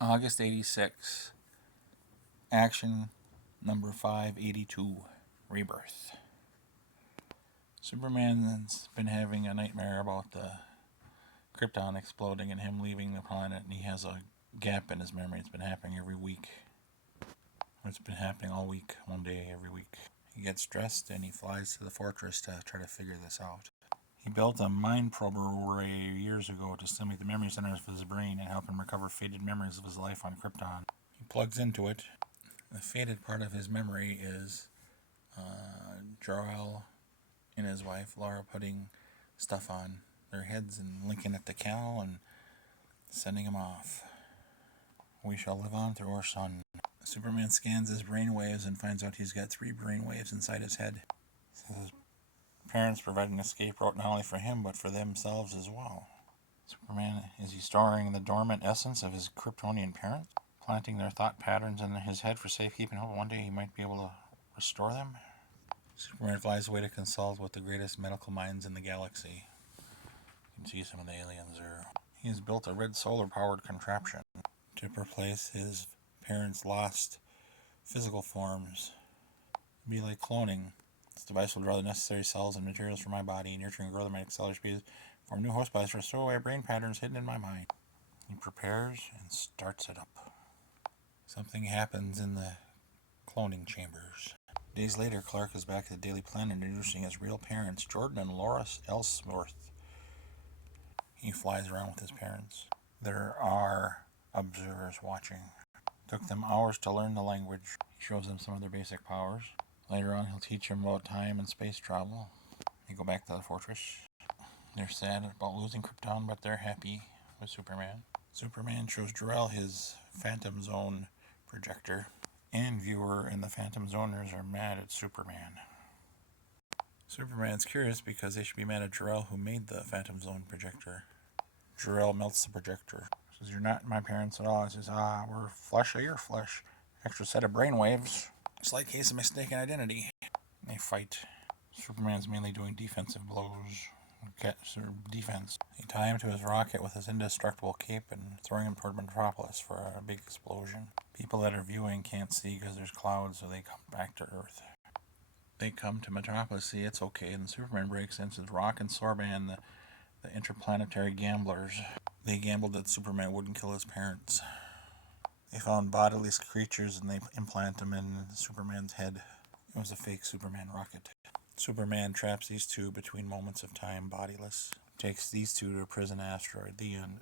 August 86. Action number 582. Rebirth. Superman's been having a nightmare about the Krypton exploding and him leaving the planet, and he has a gap in his memory. It's been happening every week. It's been happening all week, one day every week. He gets dressed and he flies to the fortress to try to figure this out. He built a mind prober array years ago to stimulate the memory centers of his brain and help him recover faded memories of his life on Krypton. He plugs into it. The faded part of his memory is Jor-El and his wife Lara putting stuff on their heads and linking it to Cal and sending him off. We shall live on through our son. Superman scans his brainwaves and finds out he's got 3 brainwaves inside his head. So his parents provide an escape route not only for him but for themselves as well. Superman, is he storing the dormant essence of his Kryptonian parents? Planting their thought patterns in his head for safekeeping, hope one day he might be able to restore them? Superman flies away to consult with the greatest medical minds in the galaxy. You can see some of the aliens there. He has built a red solar-powered contraption to replace his parents' lost physical forms. It'd be like cloning. This device will draw the necessary cells and materials from my body, nurture and grow them at accelerated speeds, form new host bodies to restore away brain patterns hidden in my mind. He prepares and starts it up. Something happens in the cloning chambers. Days later, Clark is back at the Daily Planet introducing his real parents, Jordan and Laura Ellsworth. He flies around with his parents. There are observers watching. It took them hours to learn the language. He shows them some of their basic powers. Later on, he'll teach them about time and space travel. They go back to the fortress. They're sad about losing Krypton, but they're happy with Superman. Superman shows Jor-El his Phantom Zone projector, and viewer and the Phantom Zoners are mad at Superman. Superman's curious because they should be mad at Jor-El, who made the Phantom Zone projector. Jor-El melts the projector. Says, "You're not my parents at all." He says, "We're flesh of your flesh. Extra set of brainwaves. Slight case of mistaken identity." They fight. Superman's mainly doing defensive blows. Defense. They tie him to his rocket with his indestructible cape and throwing him toward Metropolis for a big explosion. People that are viewing can't see because there's clouds, so they come back to Earth. They come to Metropolis, see it's okay, and Superman breaks in, says Rokk and Sorban, the interplanetary gamblers. They gambled that Superman wouldn't kill his parents. They found bodiless creatures and they implant them in Superman's head. It was a fake Superman rocket. Superman traps these two between moments of time, bodiless. Takes these two to a prison asteroid. The end.